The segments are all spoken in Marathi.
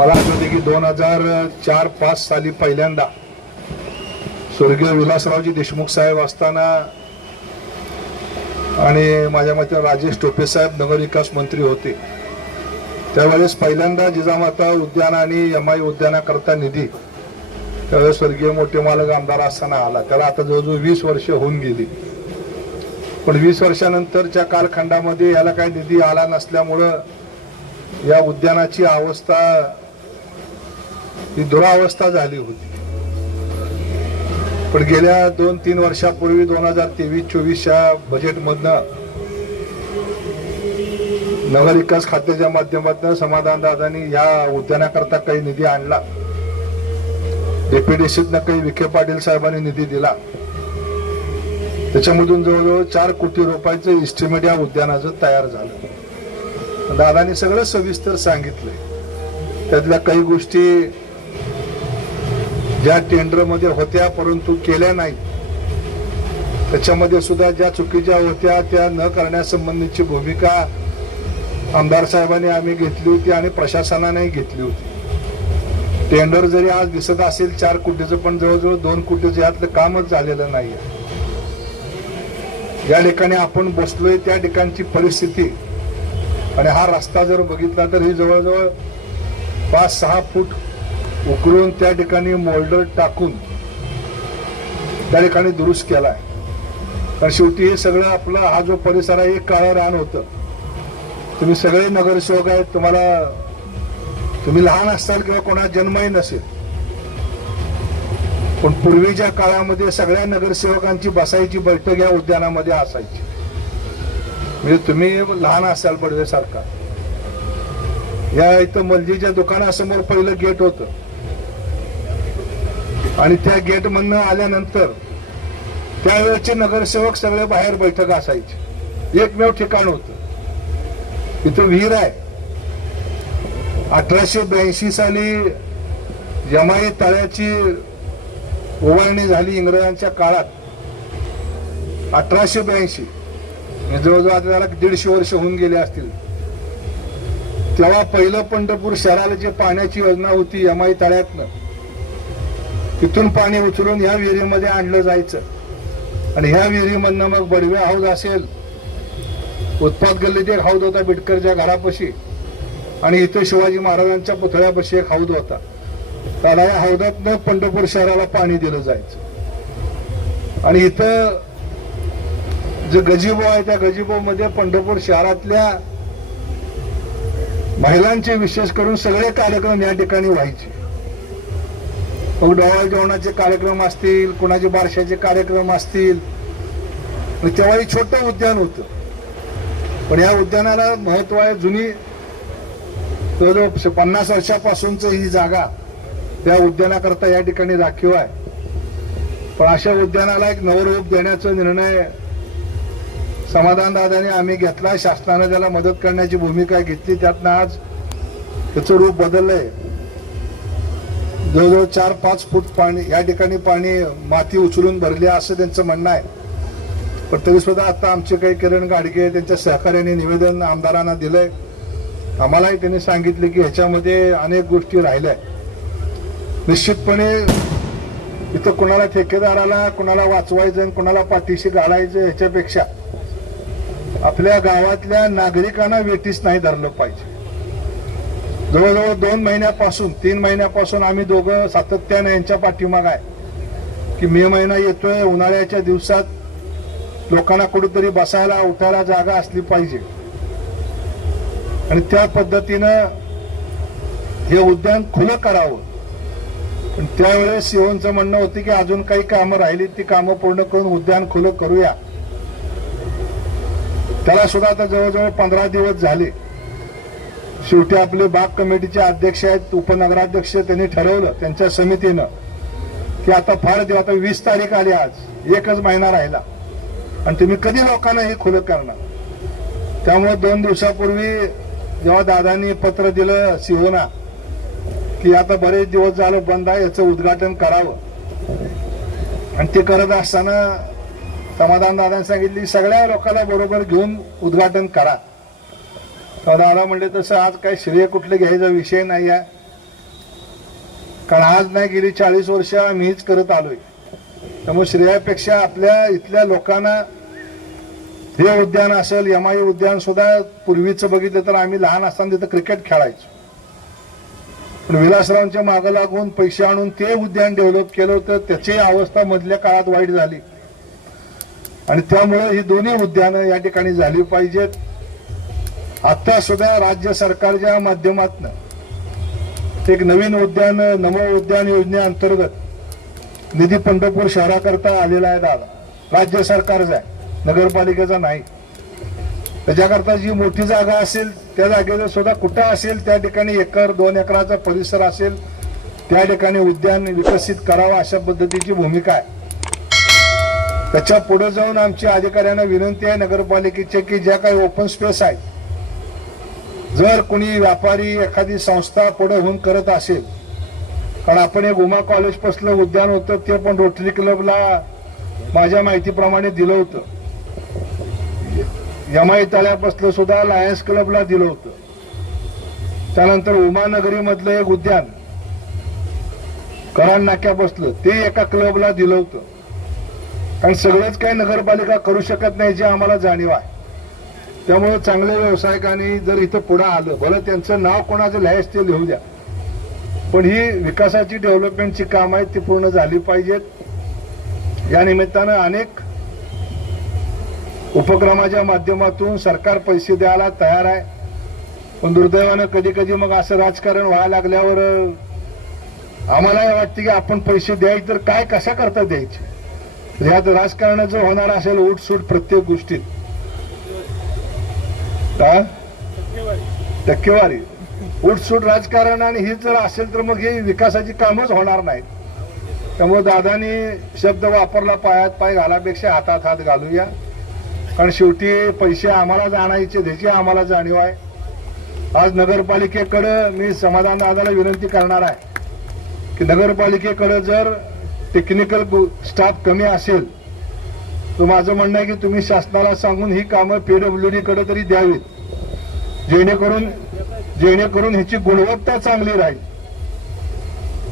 मला आठवते की 2004-5 साली पहिल्यांदा स्वर्गीय विलासरावजी देशमुख साहेब असताना आणि माझ्या मते राजेश टोपे साहेब नगरविकास मंत्री होते, त्यावेळेस पहिल्यांदा जिजामाता उद्यान आणि एमआय उद्यानाकरता निधी त्यावेळेस स्वर्गीय मोठे मालक आमदार असताना आला. त्याला आता जवळजवळ 20 वर्ष होऊन गेली. पण 20 वर्षानंतरच्या कालखंडामध्ये याला काही निधी आला नसल्यामुळं या उद्यानाची अवस्था ही दुरावस्था झाली होती. पण गेल्या 2-3 वर्षापूर्वी 2023-24च्या बजेटमधनं नगरविकास खात्याच्या माध्यमातून समाधानदादांनी या उद्यानाकरता काही निधी आणला. डेप्युटेशननं काही विखे पाटील साहेबांनी निधी दिला. त्याच्यामधून जवळजवळ 4 कोटी रुपयाचं इस्टिमेट या उद्यानाचं तयार झालं. दादांनी सगळं सविस्तर सांगितलंय. त्यातल्या काही गोष्टी ज्या टेंडरमध्ये होत्या परंतु केल्या नाही, त्याच्यामध्ये सुद्धा ज्या चुकीच्या होत्या त्या न करण्यासंबंधीची भूमिका आमदार साहेबांनी आम्ही घेतली होती आणि प्रशासनाने घेतली होती. टेंडर जरी आज दिसत असेल 4 कोटीचं, पण जवळजवळ 2 कोटीचं यातलं कामच झालेलं नाही. ज्या ठिकाणी आपण बसलोय त्या ठिकाणची परिस्थिती आणि हा रस्ता जर बघितला तर ही जवळजवळ 5-6 फूट उकरून त्या ठिकाणी मोल्डर टाकून त्या ठिकाणी दुरुस्त केलाय. कारण शेवटी हे सगळं आपला हा जो परिसर आहे एक काळं रान होतं. तुम्ही सगळे नगरसेवक आहेत, तुम्ही लहान असताल किंवा कोणा जन्मही नसेल, पण पूर्वीच्या काळामध्ये सगळ्या नगरसेवकांची बसायची बैठक या उद्यानामध्ये असायची. म्हणजे तुम्ही लहान असाल बडवेसारखा, या इथं मलजीच्या दुकानासमोर पहिलं गेट होतं आणि त्या गेट मधनं आल्यानंतर त्यावेळेचे नगरसेवक सगळे बाहेर बैठक असायची. एकमेव ठिकाण होतं. इथं विहीर आहे. 1882 साली जमाई तळ्याची उभारणी झाली इंग्रजांच्या काळात. 1882 जवळजवळ आता त्याला 150 वर्ष होऊन गेले असतील. तेव्हा पहिलं पंढरपूर शहराला जे पाण्याची योजना होती यमाई तळ्यातनं, तिथून पाणी उचलून ह्या विहिरीमध्ये आणलं जायचं आणि ह्या विहिरीमधनं मग बडवे हौद असेल, उत्पाद गल्लीत एक हौद होता बिडकरच्या घरापाशी आणि इथं शिवाजी महाराजांच्या पुतळ्यापाशी एक हौद होता. त्याला या हौदातनं पंढरपूर शहराला पाणी दिलं जायचं. आणि इथं जे गजिबो आहे त्या गजिबो मध्ये पंढरपूर शहरातल्या महिलांचे विशेष करून सगळे कार्यक्रम या ठिकाणी व्हायचे. मग डोहाळ जेवणाचे कार्यक्रम असतील, कुणाचे बारशाचे कार्यक्रम असतील. तेव्हाही छोटं उद्यान होतं, पण या उद्यानाला महत्व आहे. जुनी 50 वर्षापासूनच ही जागा त्या उद्यानाकरता या ठिकाणी राखीव आहे. पण अशा उद्यानाला एक नवरूप देण्याचा निर्णय समाधानदादांनी आम्ही घेतला. शासनाने त्याला मदत करण्याची भूमिका घेतली. त्यातनं आज त्याचं रूप बदललंय. जवळजवळ 4-5 फूट पाणी या ठिकाणी पाणी माती उचलून भरली असं त्यांचं म्हणणं आहे. पण तरी सुद्धा आता आमचे काही किरण गाडगे त्यांच्या सहकार्याने निवेदन आमदारांना दिलंय. आम्हालाही त्यांनी सांगितले की ह्याच्यामध्ये अनेक गोष्टी राहिल्या. निश्चितपणे इथं कुणाला ठेकेदाराला कुणाला वाचवायचं आणि कुणाला पाठीशी घालायचं ह्याच्यापेक्षा आपल्या गावातल्या नागरिकांना वेठीस नाही धरलं पाहिजे. जवळजवळ 2 महिन्यापासून 3 महिन्यापासून आम्ही दोघं सातत्याने यांच्या पाठीमाग आहे की मे महिना येतोय, उन्हाळ्याच्या दिवसात लोकांना कुठेतरी बसायला उठायला जागा असली पाहिजे आणि त्या पद्धतीनं हे उद्यान खुलं करावं. पण त्यावेळेस सीओचं म्हणणं होतं की अजून काही कामं राहिली, ती कामं पूर्ण करून उद्यान खुलं करूया. त्याला सुद्धा आता जवळजवळ 15 दिवस झाले. शेवटी आपले बाग कमिटीचे अध्यक्ष आहेत, उपनगराध्यक्ष, त्यांनी ठरवलं त्यांच्या समितीनं की आता फार दिवस, आता 20 तारीख आली, आज 1च महिना राहिला आणि तुम्ही कधी लोकांना हे खुलं करणार. त्यामुळे 2 दिवसापूर्वी जेव्हा दादांनी पत्र दिलं सीओना की आता बरेच दिवस झालं बंद आहे, याचं उद्घाटन करावं आणि ते करत असताना समाधान दादांनी सांगितली सगळ्या लोकांना बरोबर घेऊन उद्घाटन करा. दादा म्हणले तसं आज काही श्रेय कुठले घ्यायचा विषय नाही आहे. कारण आज नाही गेली 40 वर्ष आम्ही हीच करत आलोय. त्यामुळे श्रेयापेक्षा आपल्या इथल्या लोकांना हे उद्यान असेल, यमाई उद्यान सुद्धा पूर्वीचं बघितलं तर आम्ही लहान असताना तिथं क्रिकेट खेळायचो. पण विलासरावांच्या मागे लागून पैसे आणून ते उद्यान डेव्हलप केलं होतं. त्याची अवस्था मधल्या काळात वाईट झाली आणि त्यामुळे ही दोन्ही उद्यानं या ठिकाणी झाली पाहिजेत. आता सुद्धा राज्य सरकारच्या माध्यमातून एक नवीन उद्यान नमो उद्यान योजनेअंतर्गत निधी पंढरपूर शहराकरता आलेला आहे. दादा राज्य सरकारचा आहे, नगरपालिकेचा नाही. त्याच्याकरता जी मोठी जागा असेल त्या जागेचं सुद्धा कुठं असेल त्या ठिकाणी 1-2 एकराचा परिसर असेल त्या ठिकाणी उद्यान विकसित करावं अशा पद्धतीची भूमिका आहे. त्याच्या पुढे जाऊन आमची अधिकाऱ्यांना विनंती आहे नगरपालिकेची की ज्या काही ओपन स्पेस आहेत, जर कोणी व्यापारी एखादी संस्था पुढे होऊन करत असेल, कारण आपण एक उमा कॉलेज पासलं उद्यान होतं ते पण रोटरी क्लबला माझ्या माहितीप्रमाणे दिलं होतं. यमाई तळ्यापासलं सुद्धा लायन्स क्लबला दिलं होतं. त्यानंतर उमानगरी मधलं एक उद्यान कराड नाक्यापासलं ते एका क्लबला दिलं होतं. कारण सगळंच काही नगरपालिका करू शकत नाही जे आम्हाला जाणीव आहे. त्यामुळे चांगल्या व्यावसायिकांनी जर इथं पुढे आलं, भलं त्यांचं नाव कोणाचं लिहायचं ते लिहू द्या, पण ही विकासाची डेव्हलपमेंटची काम आहेत ती पूर्ण झाली पाहिजेत. या निमित्तानं अनेक उपक्रमाच्या माध्यमातून सरकार पैसे द्यायला तयार आहे. पण दुर्दैवानं कधी कधी मग असं राजकारण व्हायला लागल्यावर आम्हाला वाटतं की आपण पैसे द्यायचे तर काय कशा करता द्यायचे. यात राजकारणाचं होणार असेल उठसूट प्रत्येक गोष्टीत टक्केवारी उठसूट राजकारण आणि ही जर असेल तर मग ही विकासाची कामच होणार नाहीत. त्यामुळे दादानी शब्द वापरला पायात पाय घालापेक्षा हातात हात घालूया. कारण शेवटी पैसे आम्हाला आणायचे त्याची आम्हाला जाणीव आहे. आज नगरपालिकेकडे मी समाधान दादाला विनंती करणार आहे की नगरपालिकेकडे जर टेक्निकल स्टाफ कमी असेल तर माझं म्हणणं आहे की तुम्ही शासनाला सांगून ही कामं पीडब्ल्यूडी कडे तरी द्यावीत, जेणेकरून ह्याची गुणवत्ता चांगली राहील.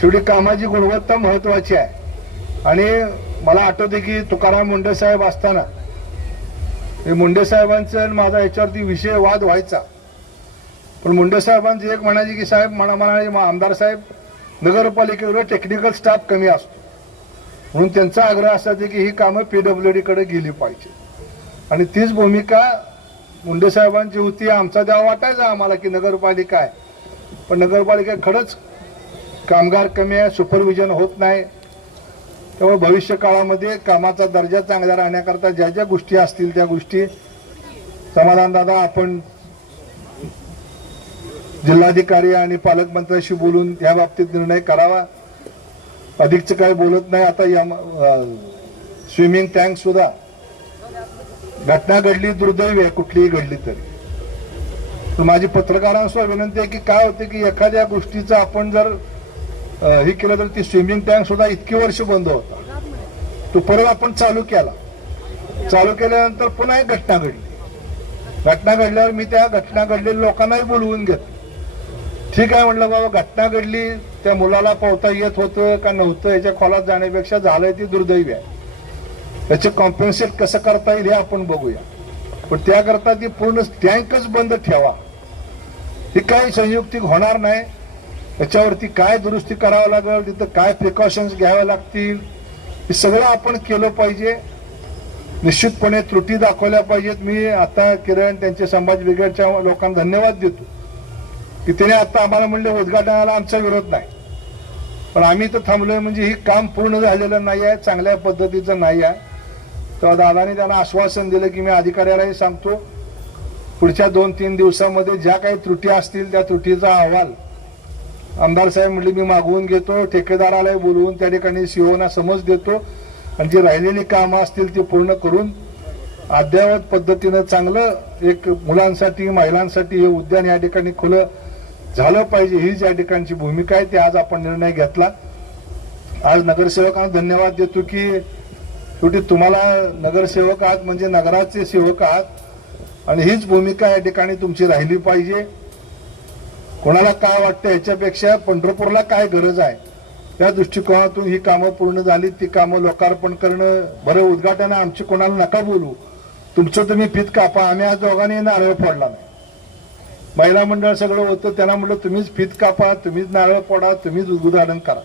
शेवटी कामाची गुणवत्ता महत्वाची आहे. आणि मला आठवते की तुकाराम मुंडे साहेब असताना मुंडे साहेबांचा माझा याच्यावरती विषय वाद व्हायचा. पण मुंडे साहेबांचं एक म्हणायचे की साहेब म्हणाले आमदार साहेब नगरपालिकेवर टेक्निकल स्टाफ कमी असतो, म्हणून त्यांचा आग्रह असायचा की ही कामं पीडब्ल्यूडी कडे गेली पाहिजे. आणि तीच भूमिका मुंडे साहेबांची होती. आमचा द्यावा वाटायचा आम्हाला की नगरपालिका आहे, पण नगरपालिका खरंच कामगार कमी आहे, सुपरविजन होत नाही. त्यामुळे भविष्य काळामध्ये कामाचा दर्जा चांगला राहण्याकरता ज्या ज्या गोष्टी असतील त्या गोष्टी समाधान दादा आपण जिल्हाधिकारी आणि पालकमंत्र्यांशी बोलून या बाबतीत निर्णय करावा. अधिकच काही बोलत नाही. आता या स्विमिंग टँक सुद्धा घटना घडली, दुर्दैवी आहे कुठलीही घडली तरी. तर माझी पत्रकारांसुद्धा विनंती आहे की काय होते की एखाद्या गोष्टीचं आपण जर हे केलं तर ती स्विमिंग टँक सुद्धा इतकी वर्ष बंद होता, तो परत आपण चालू केल्यानंतर पुन्हा एक घटना घडली. घटना घडल्यावर मी त्या घटना घडलेल्या लोकांनाही बोलवून घेतलं. ठीक आहे म्हटलं बाबा घटना घडली, त्या मुलाला पोहता येत होतं का नव्हतं याच्या खोलात जाण्यापेक्षा झालंय ती दुर्दैवी आहे. त्याचे कॉम्पेन्सेट कसं करता येईल हे आपण बघूया. पण त्याकरता ती पूर्ण टँकच बंद ठेवा ही काही संयुक्तिक होणार नाही. त्याच्यावरती काय दुरुस्ती करावं लागेल, तिथं काय प्रिकॉशन्स घ्याव्या लागतील हे सगळं आपण केलं पाहिजे. निश्चितपणे त्रुटी दाखवल्या पाहिजेत. मी आता किरण त्यांचे समाज ब्रिगेडच्या लोकांना धन्यवाद देतो की त्याने आता आम्हाला म्हणले उद्घाटनाला आमचा विरोध नाही, पण आम्ही तर थांबलोय म्हणजे ही काम पूर्ण झालेलं नाही आहे, चांगल्या पद्धतीचं नाही आहे. तेव्हा दादाने त्यांना आश्वासन दिलं की मी अधिकाऱ्यालाही सांगतो पुढच्या 2-3 दिवसामध्ये ज्या काही त्रुटी असतील त्या त्रुटीचा अहवाल आमदार साहेब म्हणले मी मागवून घेतो, ठेकेदारालाही बोलवून त्या ठिकाणी सीओना समज देतो आणि जी राहिलेली कामं असतील ती पूर्ण करून अद्ययावत पद्धतीनं चांगलं एक मुलांसाठी महिलांसाठी हे उद्यान या ठिकाणी खुलं झालं पाहिजे हीच या ठिकाणची भूमिका आहे. ते आज आपण निर्णय घेतला. आज नगरसेवकांना धन्यवाद देतो की शेवटी तुम्हाला नगरसेवक आहात म्हणजे नगराचे सेवक आहात आणि हीच भूमिका या ठिकाणी तुमची राहिली पाहिजे. कोणाला काय वाटतं याच्यापेक्षा पंढरपूरला काय गरज आहे त्या दृष्टिकोनातून ही कामं पूर्ण झाली, ती कामं लोकार्पण करणं बरं. उद्घाटन आमची कोणाला नका बोलू, तुमचं तुम्ही फित कापा. आम्ही आज दोघांनी नारळ फोडला नाही. महिला मंडळ सगळं होतं, त्यांना म्हटलं तुम्हीच फित कापा, तुम्हीच नारळ फोडा, तुम्हीच उद्घाटन करा.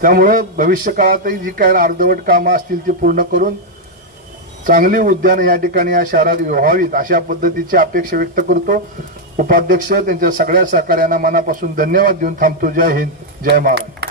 त्यामुळं भविष्य काळातही जी काय अर्धवट कामं असतील ती पूर्ण करून चांगली उद्यानं या ठिकाणी या शहरात व्हावीत अशा पद्धतीची अपेक्षा व्यक्त करतो. उपाध्यक्ष त्यांच्या सगळ्या सहकार्यांना मनापासून धन्यवाद देऊन थांबतो. जय हिंद, जय महाराष्ट्र.